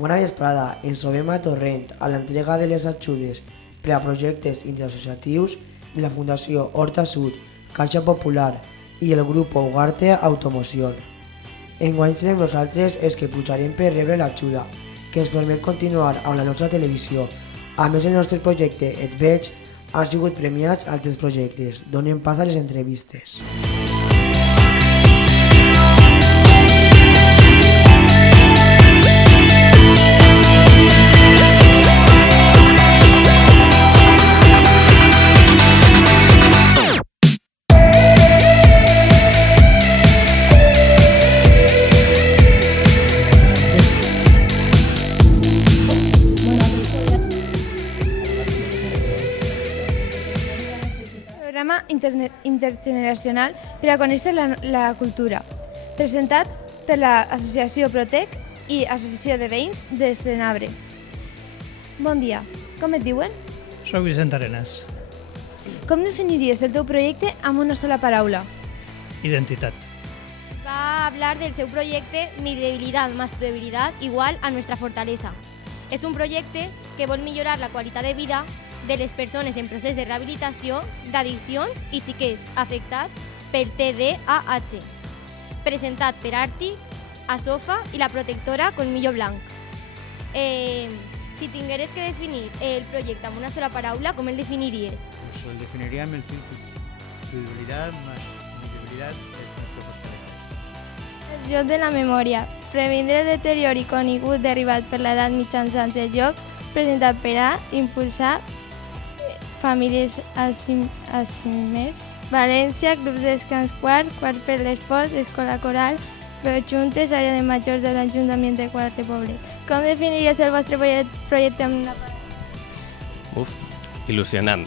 Bona vesprada, ens trobem a Torrent a l'entrega de les ajudes per a projectes interassociatius de la Fundació Horta Sud, Caixa Popular i el grup Ugarte Automoción. Enguany serem nosaltres els que pujarem per rebre l'ajuda, que ens permet continuar amb la nostra televisió. A més, el nostre projecte Et Veig han sigut premiats a altres projectes. Donem pas a les entrevistes. Programa intergeneracional per a conèixer la cultura, presentat per l'Associació Protec i Associació de Veïns de Senabre. Bon dia, com et diuen? Soc Vicent Arenas. Com definiries el teu projecte amb una sola paraula? Identitat. Va a hablar del seu projecte Mi debilidad más tu debilidad igual a nuestra fortaleza. És un projecte que vol millorar la qualitat de vida de les persones en procés de rehabilitació d'addiccions i xiquets afectats pel TDAH, presentat per Arti, Asofa i la protectora Colmillo Blanc. Si tingueres que definir el projecte amb una sola paraula, com el definiries? Pues el definiría en el tu debilidad más mi debilidad es nuestra fortaleza. El joc de la memòria. Previndre el deteriori conegut derivat per l'edat mitjançant el joc, presentat per a impulsar famílies asimers. València, clubs d'escans quart per l'esport, escola coral, veu juntes, àrea de majors de l'Ajuntament de Quart de Poblet. Com definiries el vostre projecte amb una paraula? Il·lusionant.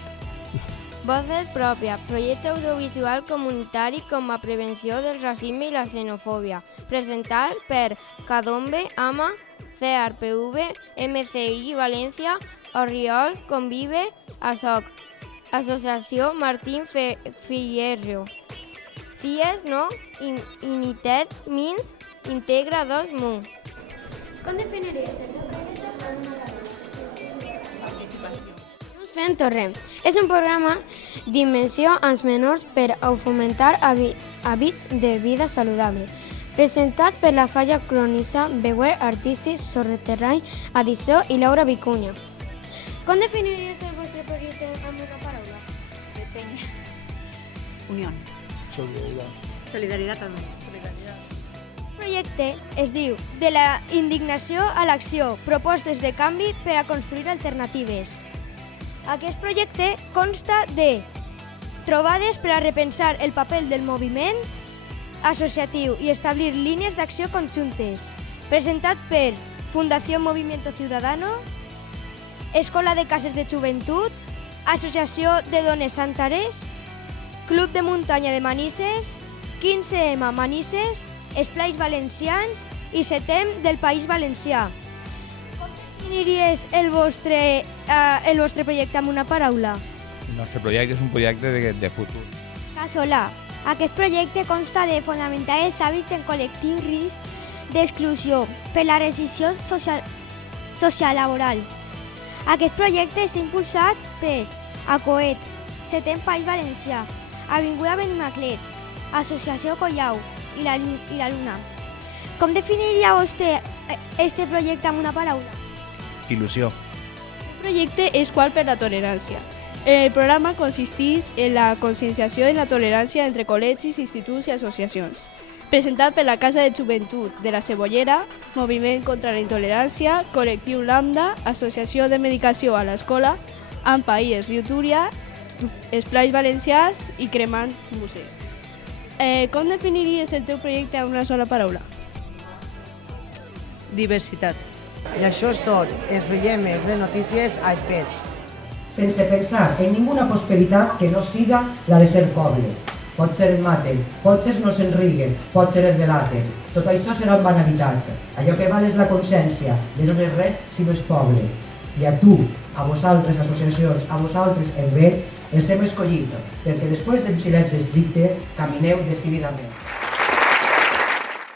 Voces pròpia, projecte audiovisual comunitari com a prevenció del racisme i la xenofòbia, presentat per Cadombe, AMA, CRPV, MCI València, Orriols, Convive, ASOC, Associació Martín Fierro, CIES, no, Initet, Mins, Integra 2, MU. Com definiries el teu projecte amb una paraula? Fent Torrent. És un programa d'immersió als menors per a fomentar hàbits de vida saludable. Presentat per la Falla Cronissa, Beguer, Artístic, Sorreterrany, Adissó i Laura Vicuña. Com definiries el vostre projecte amb una paraula? Depende. Unión. Solidaridad també. El projecte es diu De la indignació a l'acció, propostes de canvi per a construir alternatives. Aquest projecte consta de trobades per a repensar el paper del moviment associatiu i establir línies d'acció conjuntes, presentat per Fundació Movimiento Ciudadano, Escola de Cases de Joventut, Associació de Dones Santares, Club de Muntanya de Manises, 15M Manises, Esplais Valencians i 7M del País Valencià. Com definiries el vostre projecte amb una paraula? El nostre projecte és un projecte de futur. Casolà. Aquest projecte consta de fomentar els hàbits en col·lectiu risc d'exclusió per la rescissió sociolaboral. Aquest projecte està impulsat per ACOET, 7è País Valencià, Avinguda Benimaclet, Associació Collau i la Luna. Com definiria vostè este projecte amb una paraula? Il·lusió. El projecte és Quart per la tolerància. El programa consisteix en la conscienciació de la tolerància entre col·legis, instituts i associacions. Presentat per la Casa de Joventut de la Cebollera, Moviment contra la Intolerància, Col·lectiu Lambda, Associació de Medicació a l'Escola, AMPA i Esriutúria, Esplais Valencians i Cremant Museu. Com definiries el teu projecte amb una sola paraula? Diversitat. I això és tot. Ens veiem en les notícies a Et Veig. Sense pensar en ninguna prosperitat que no siga la de ser poble. Pot ser el maten, potser no s'enriguen, potser el delaten. Tot això seran banalitats. Allò que val és la consciència, de no és res si no és poble. I a tu, a vosaltres associacions, a vosaltres Et Veig, els hem escollit, perquè després d'un silenci estricte camineu decididament.